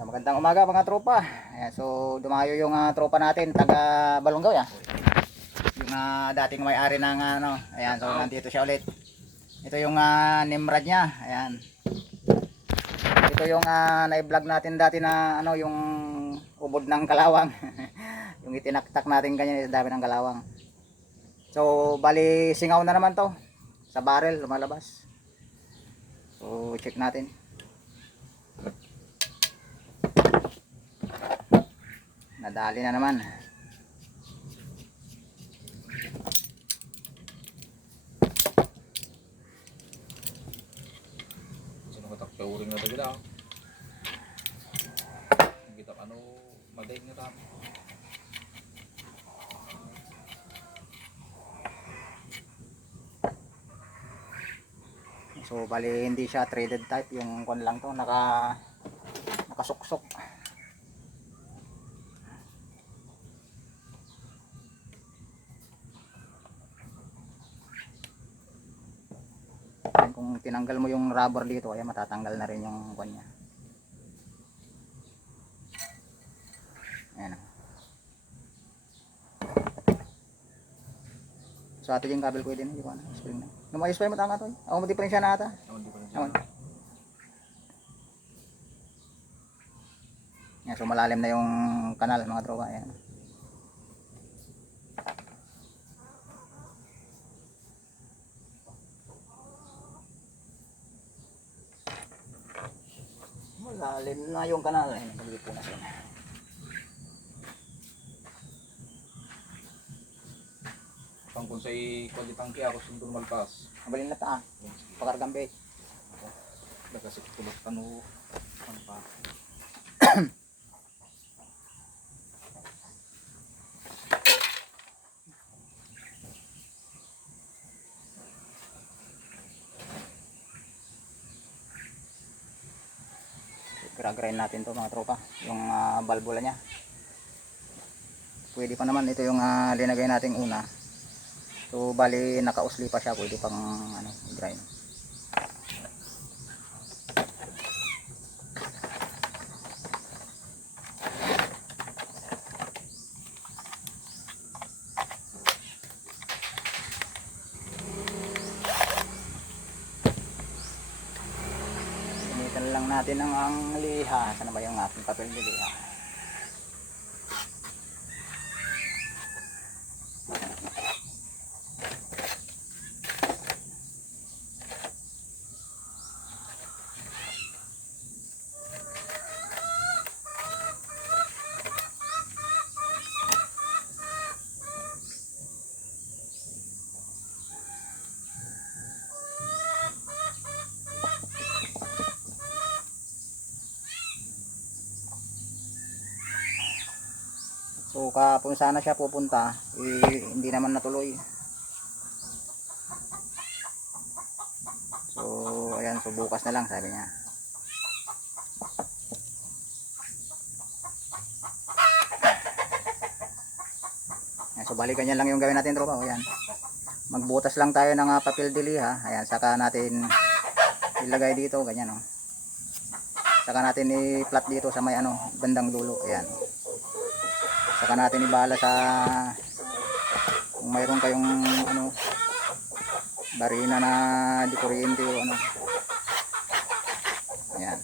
Magandang umaga mga tropa. Ayan, so dumayo yung tropa natin taga Balongaw ya. Yung dating may-ari ng ano. Ayan, so nandito siya ulit. Ito yung Nimrod niya. Ayan. Ito yung na-vlog natin dati na ano yung ubod ng kalawang. Yung itinaktak natin ganyan sa dami ng kalawang. So bali singaw na naman to. Sa barrel lumalabas. So check natin. Nadali na naman. Sino ka takpauring na tagila? Kita ano magaling nga tama. So bali hindi siya traded type, yung kon lang to, nakasuksok. Kung tinanggal mo yung rubber dito, ay matatanggal na rin yung kon niya. Ayan. So ato yung kabel pwede na, di ba na? Spring na. Lumayos pa yung matanga to. Ako mo diferensya na ata. Ayan. Yan, so malalim na yung kanal mga tropa. Ayan. Malalim na yung kanal. Ayan, nagpupunas yun. Tangkol sa kwalitangki ako sundon malpas. Mabalin na ta. Pakargambe. Kasi kulot tanu pa. Grind natin to mga tropa. Yung valvula niya. Pwede pa naman ito yung linagay nating una. So bali nakausli pa siya, pwede pang ano, grind. Gamitan lang natin ang liha. Sana ba yung ating papel de liha? So kapag sana siya pupunta, hindi naman natuloy. So ayan, so bukas na lang sabi niya. Ayan, so bali ganyan lang yung gawin natin tropa. Ayan. Magbutas lang tayo ng papel de liha. Ayan, saka natin ilagay dito ganyan, oh. Saka natin i-flat dito sa may ano, bandang dulo. Ayan. Saka natin ibala sa kung mayroon kayong ano barina na di kuryente o ano. Ayan.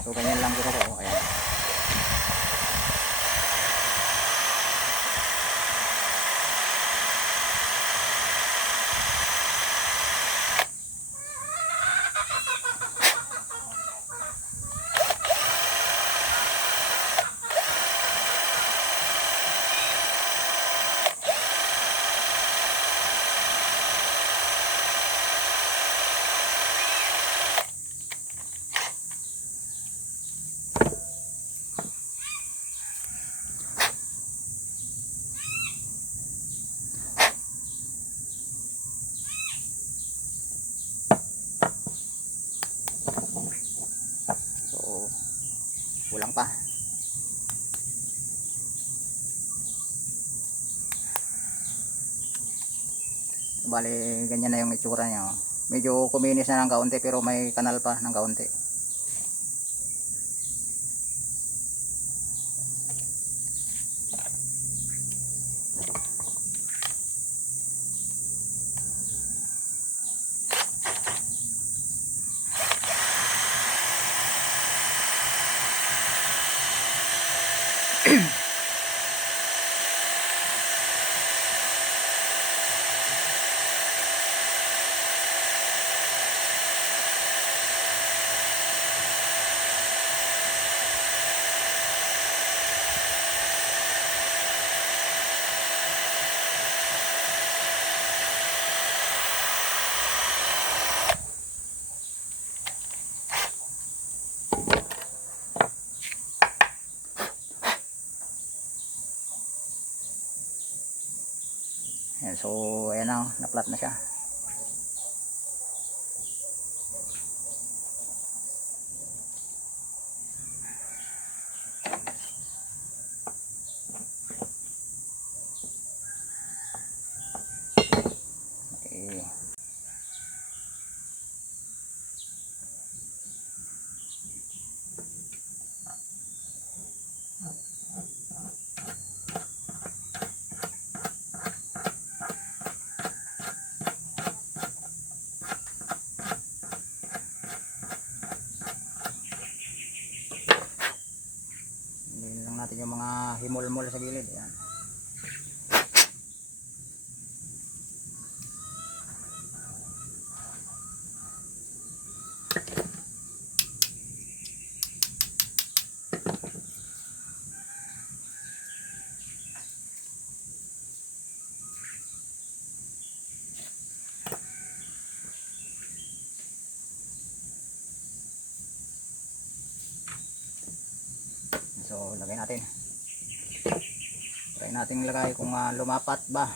So ganyan lang dito ko. Ayan. Kulang pa. Bali ganyan na yung itsura niya, oh. Medyo kuminis na ng kaunti pero may kanal pa ng kaunti. Ayan, so ayan na, na-flat na siya. Okay. Hindi lang natin yung mga himol-mol sa gilid. Ayan. So lagay natin. Try natin ilagay kung lumapat ba.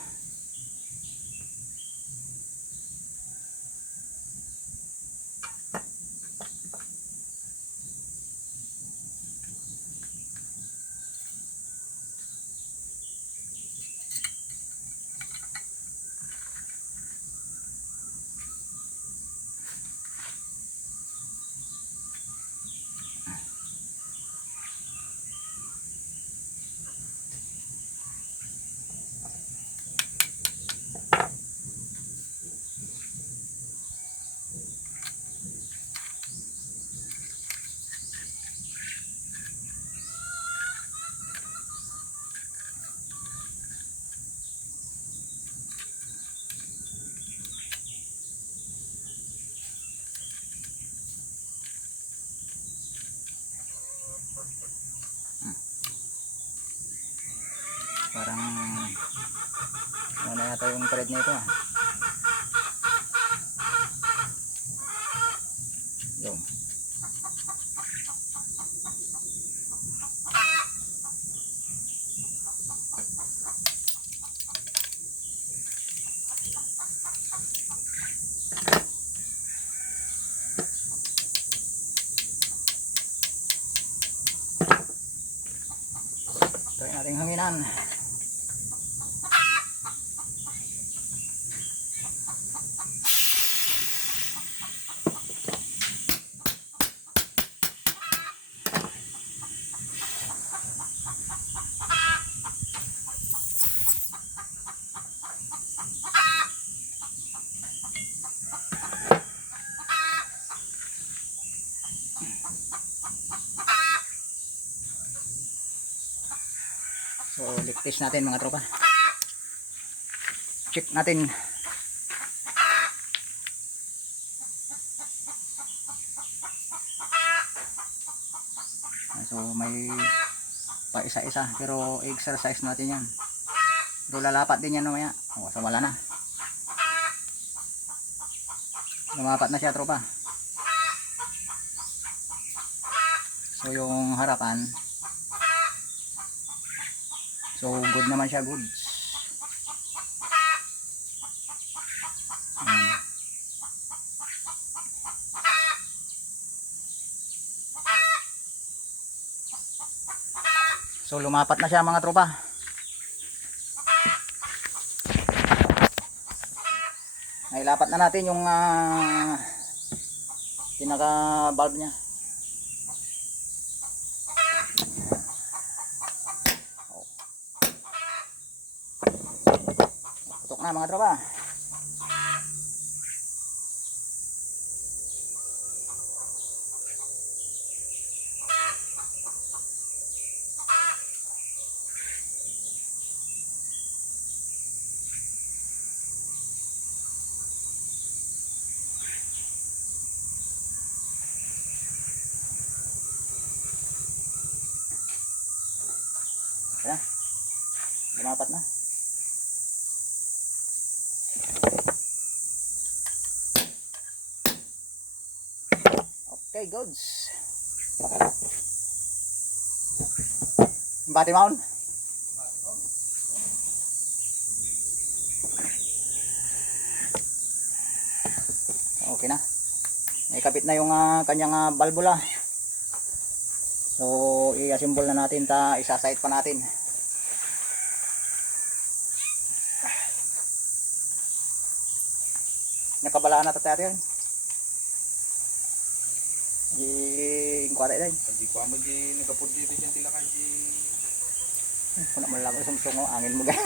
Parang ano yata yung thread nito Yung. Try nating hanginan. So liktis natin mga tropa. Check natin. So may pa isa-isa pero exercise natin yan. Pero lalapat din yan mamaya. So wala na. Lumapat na siya tropa. So yung harapan, so good naman siya, goods. So lumapat na siya mga tropa. Nailapat na natin yung pinaka valve niya. Putok na mga tropa. Ayan. Lumapat na. Okay, goods. Bati mount. Okay na. May kapit na yung kanyang valvula. So i-assemble na natin, isasite pa natin. Nakabalaan na tayo yun. Kuwari din. Hindi ko ama di nagapod dito dyan tila ka di. Kung naman lang sumsong angin mo gan.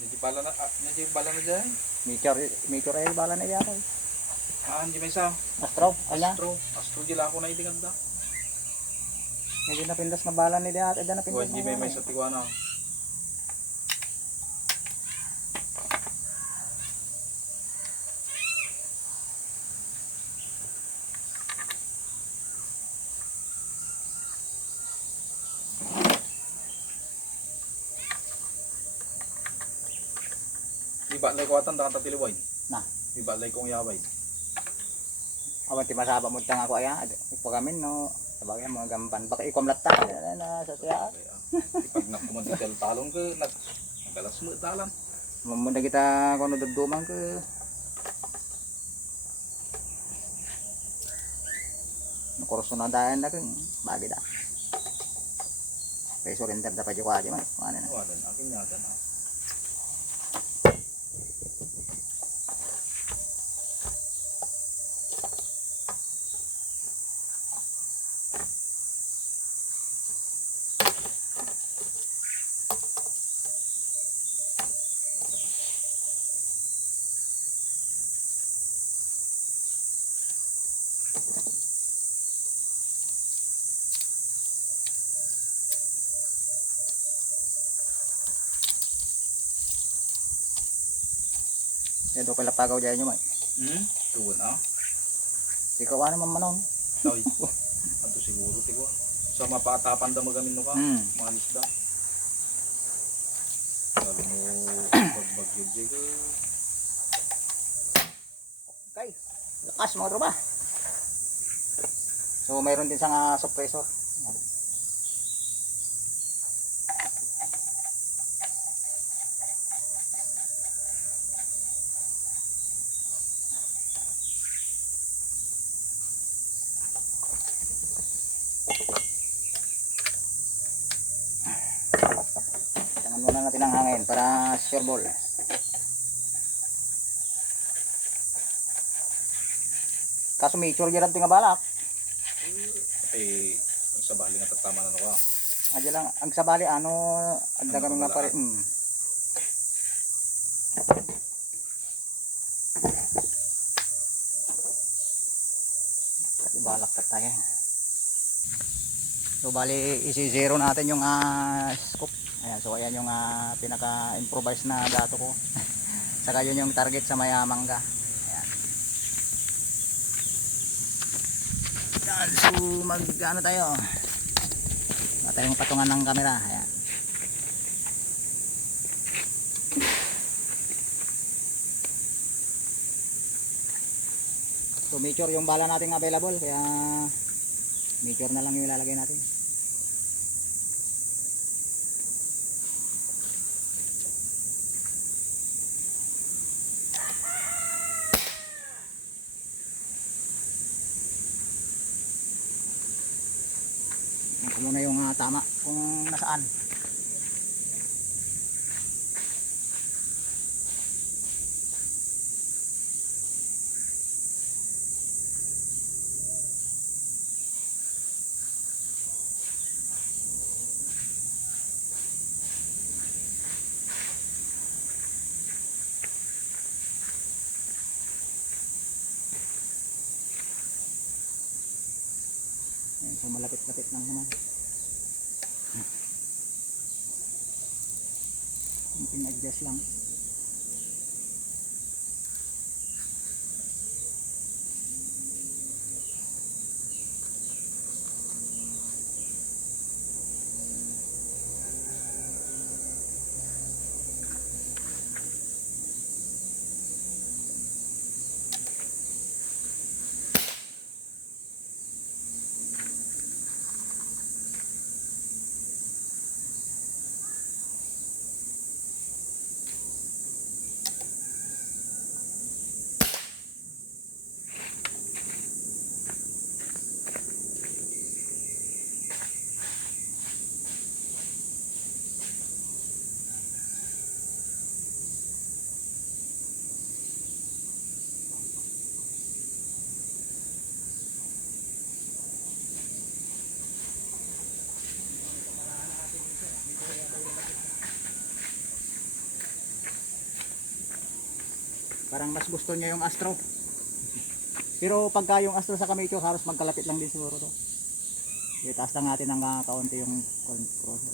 Hindi bala na dyan. Major ay bala na yan. Hindi may isa. Astro, kanya. Astro dila ako na itingad da. Medyo napindas na bala ni Diat, na pindas. Hindi may isa tiwana. Di ba lay ko atan da tatiliway. Na. Di ba lay kong yaway. Awan ti masaba mo tang ako aya, pagamin no. Sabagay mga gamban baka ikom latta na sa tiya. Pag nakumandigal talong ke nagalas mo talan. Mamunda kita kono dudumang ke. Nukurso na dayan na kung bagi da. Kaya surrender dapat yung kwaji man. Ano na. Wadan akin yata na. Kaya doon pala pagaw dyan nyo man. Tuwan ah. Ikaw ano man manon. Ay. Ato siguro tigo. Sa mapatapan da magamin no ka. Malis da. Lalo mo bagbagyo jigo. Okay. Lakas mga tropa. So mayroon din sa suppressor. Tangan muna natin ang hangin para sure ball. Kaso may sure dyan nga balak. Eh sa bali nga tatama na no ka. Adya lang ang sabali ang dagan nga pare. Kasi balak pa tayo. So bali isi-zero natin yung scoop. Ayan, so ayan yung pinaka-improvise na dato ko. Saka yun yung target sa Mayamangga. Ayan. Ayan, so mag-ano tayo. Tayong patungan ng camera. Ayan. So major yung bala natin available, kaya major na lang yung ilalagay natin. Ito muna yung tama kung nasaan. Ayan, so malapit-lapit lang naman. Konting adjust lang. Parang mas gusto niya yung Astro. Pero pagka yung Astro sa Kamicho, halos magkalapit lang din siguro to. Itaas lang natin ng kaunti yung cross.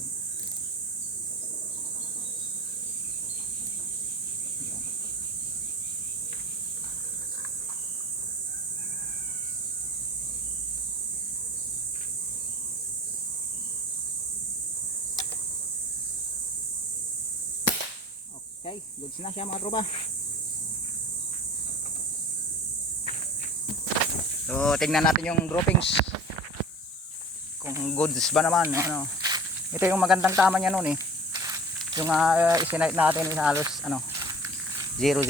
Okay, goods na siya mga tropa. So, tingnan natin yung groupings. Kung goods ba naman, ano. Ito yung magandang tama niya noon eh. Yung isinight natin is halos ano 0-0.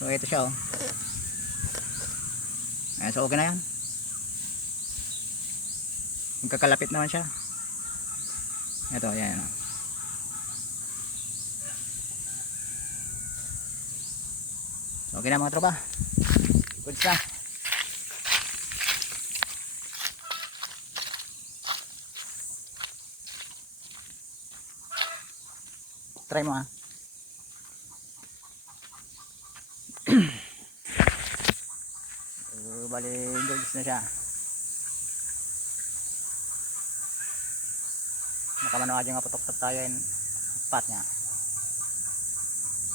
So, ito siya oh. Ayan, so okay na yan. Magkakalapit naman siya. Ito, ayan. Okay na mga tropa. Goods na. Try mo ha. Bali, goods na siya. Nakamano aja nga putok tayo yung pat niya.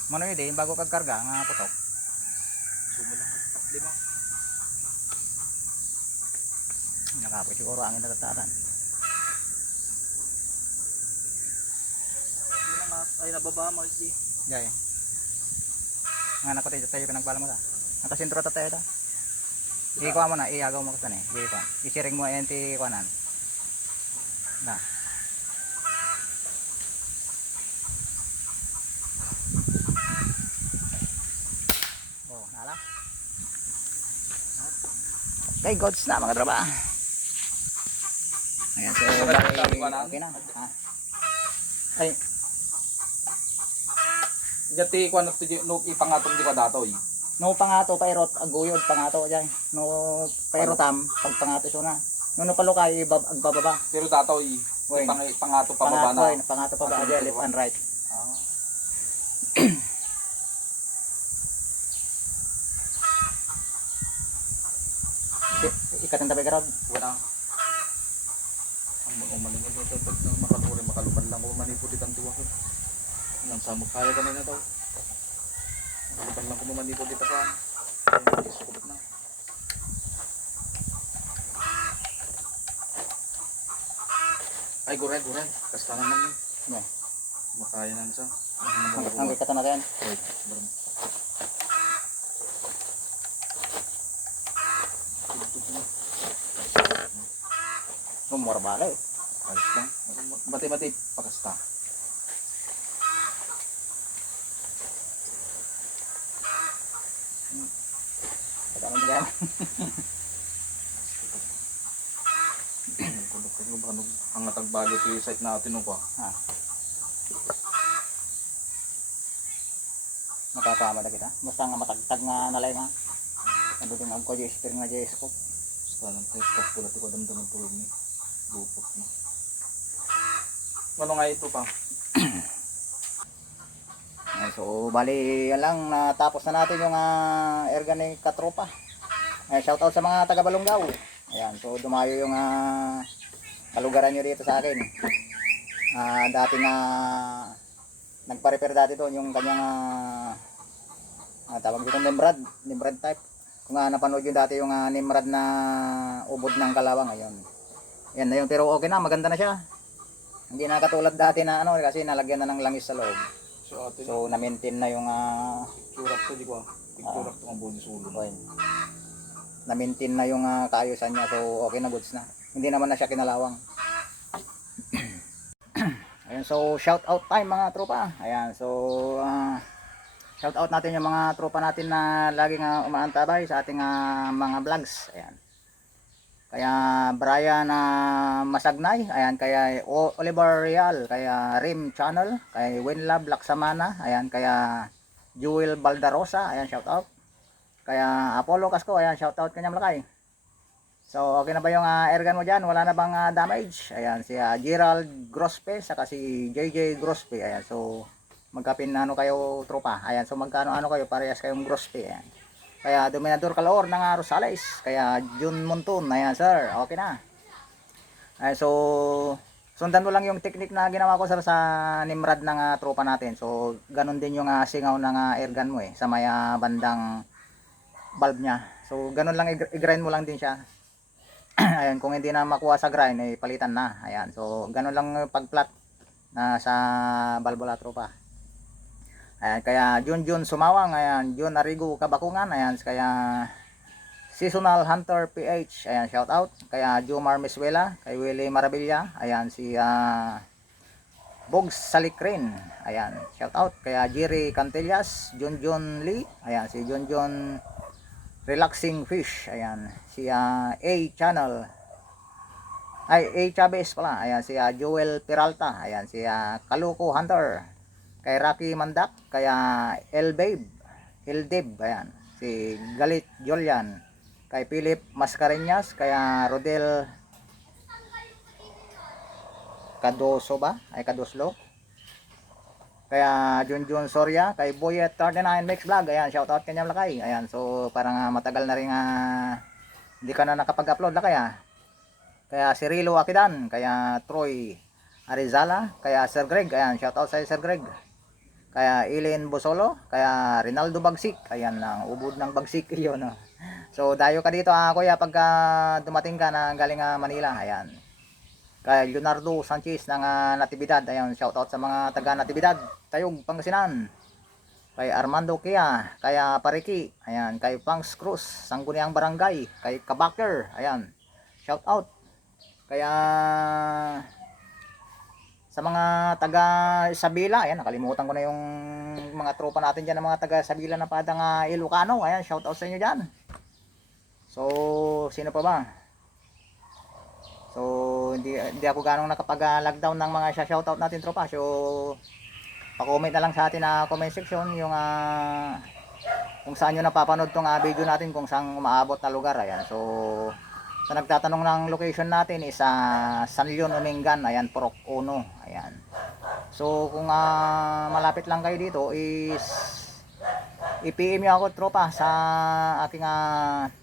Mano yun din, bago kagkarga nga putok. Sumulang 5. Nakapoy siguro angin natataran. Ay nababa mo di. Jay. Nga anak ko tayo pinagbala mo ta. Nakasintro ta tayo ta. Ikuha mo na, iagaw mo ko ta ni. Ikuha. Isiring mo enti kuanan. Na. Oh, nala. Okay, goods na mga tropa. Ayan, so okay na. Ha? Ay, Jati ko ano no ipangatong di ka datoy. no pangato pairot aguyod pangato diyan. No pairotam pag pangato siya na. No palukay agbababa. Pero datoy Oy. pangato pa baba na. Pangato pa ba diyan left and right. Ah. Ikatan tabay garab. Wala. Ang umaling ito pag makalupan lang ko manipod itang tuwa ko. Nang samok kaya kanina daw. Makalupan lang ko manipod ito pa. Ay, isukot na. Ay, guray. Kasta naman yun. No. Makaya na siya. Ang ikatan natin. Wait, bro. Umur bale. Ayos lang. Mati-mati pakasta. Katan diyan. Ang natagbago ito yung site natin ko. Ha. Makakama na kita. Basta nga matagtag nga nalay nga. Ano din ang ko jesper nga jesko. Basta lang tayo kapulati ko damdaman tulog ni. Lupot na. Ano nga ito pa? So bali yan lang natapos na natin yung organic katropa. Shoutout sa mga taga Balongaw. Ayan, so dumayo yung kalugaran nyo dito sa akin. Dati nga nagpa-repair dati doon yung kanyang tawag dito Nimrod type. Kung napanood yun dati yung Nimrod na ubod ng kalawang ngayon. Yan na yun, pero okay na, maganda na siya. Hindi na katulad dati na kasi nalagyan na ng langis sa loob. So na-maintain na yung Curak to di ko. Curak to ang buong sulo. okay. Na-maintain na yung kaayusan niya, so okay na, goods na. Hindi naman na siya kinalawang. Ayun, so shout out time mga tropa. Ayan, so shout out natin yung mga tropa natin na laging umaantabay sa ating mga vlogs. Ayan. Kaya Brian Masagnay, ayan, kaya Oliver Real, kaya Rim Channel, kay Winlab Laksamana, ayan, kaya Jewel Baldarosa, ayan, shout out. Kaya Apollo Casco, ayan, shout out kanya malakay. So okay na ba yung airgun mo diyan? Wala na bang damage? Ayan, si Gerald Grospe saka si JJ Grospe. Ayan, so magkapin ano kayo tropa. Ayan, so magkano ano kayo, parehas kayong gross pay. Ayan. Kaya Dominador Calor ng Rosales, kaya June Monton, ayan sir, okay na. Ayan, so sundan mo lang yung technique na ginawa ko sir sa Nimrad ng tropa natin. So ganun din yung singaw ng airgun mo sa may bandang valve niya. So ganun lang i-grind mo lang din siya. Ayan, kung hindi na makuha sa grind ay palitan na. Ayan, so ganun lang pag-flat na sa balbola tropa. Ayan, kaya Jun Sumawang, ayan, Jun Arigo Kabakungan, ayan, kaya Seasonal Hunter PH, ayan, shout out. Kaya Jomar Miswela, kay Willie Marabilla, ayan, si Bogs Salikrin, ayan, shout out. Kaya Jerry Cantillas, Junjun Lee, ayan, si Junjun Relaxing Fish, ayan, si A Channel, ay A Chavez pala, ayan, si Joel Peralta, ayan, si Kaluko Hunter, kay Rocky Mandak, kaya Elbabe, Eldeb, ayan, si Galit Julian, kay Philip Mascareñas, kaya Rodel Kadoso ba? Ay Kadoslo. Kaya Junjun Soria, kay Boyet 39 Mix Vlog, ayan, shout out kanya lakay. Ayan, so parang matagal na rin hindi ka na nakapag-upload lakay Kaya si Rilo Akidan, kaya Troy Arizala, kaya Sir Greg, ayan, shout out sa Sir Greg. Kaya Ilin Bosolo, kaya Rinaldo Bagsik, ayan ang ubod ng Bagsik yun. No? So dayo ka dito kuya pagka dumating ka na galing Manila, ayan. Kaya Leonardo Sanchez ng Natividad, ayan, shout out sa mga taga Natividad, Tayog, Pangasinan. Kay Armando Kia, kaya Pariki, ayan, kay Pangs Cruz, Sangguniang Barangay, kay Kabaker, ayan, shout out. Kaya sa mga taga Isabela, ayan, nakalimutan ko na yung mga tropa natin dyan, ng mga taga Isabela na padang Ilocano, ayan, shout out sa inyo dyan. So sino pa ba? So hindi ako ganong nakapag-lockdown ng mga shoutout natin tropa. So pa-comment na lang sa atin na comment section yung kung saan nyo napapanood tong video natin, kung saan umaabot na lugar. Ayan. So sa nagtatanong ng location natin is San Leon Umingan, ayan, Purok Uno. Ayan. So kung malapit lang kayo dito is i-PM nyo ako tropa sa aking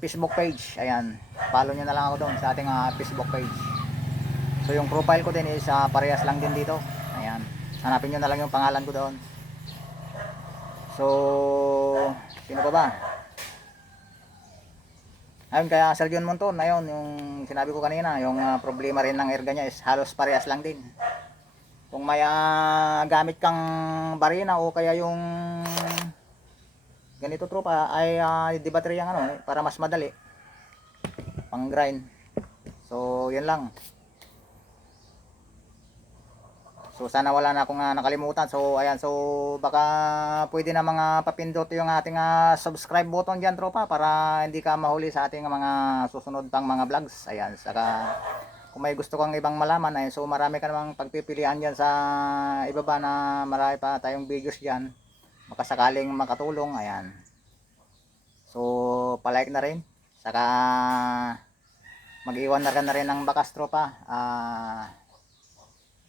Facebook page. Ayan, follow nyo na lang ako doon sa ating Facebook page. So yung profile ko din is parehas lang din dito. Ayan, hanapin nyo na lang yung pangalan ko doon. So sino pa ba? Ayun, kaya Sergio Monton, ayun yung sinabi ko kanina, yung problema rin ng erga niya is halos parehas lang din. Kung may gamit kang barina o kaya yung ganito tropa ay di battery yung para mas madali pang grind. So yun lang. So sana wala na akong nakalimutan. So ayan, so baka pwede na mga papindot yung ating subscribe button diyan tropa para hindi ka mahuli sa ating mga susunod pang mga vlogs. Ayan, saka kung may gusto kang ibang malaman ay so marami ka namang pagpipilian diyan sa ibaba na marami pa tayong videos diyan. Makasakaling makatulong, ayan. So palike na rin, saka mag-iwan na rin ng bakas tropa.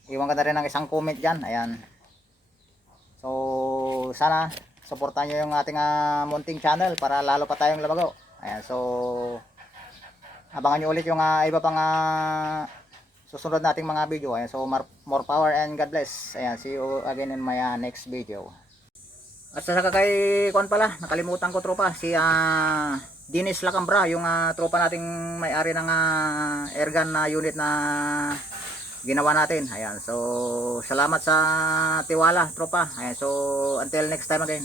Iwan ka na rin ng isang comment dyan, ayan. So sana supportan nyo yung ating munting channel para lalo pa tayong labago. Ayan, so abangan nyo ulit yung iba pang susunod nating mga video. Ayan, so more power and God bless. Ayan, see you again in my next video. At saka kay Kwan pala, nakalimutan ko tropa, si Dennis Lacambra, yung tropa nating may-ari ng airgun na unit na ginawa natin. Ayan, so salamat sa tiwala tropa. Ayan, so until next time again.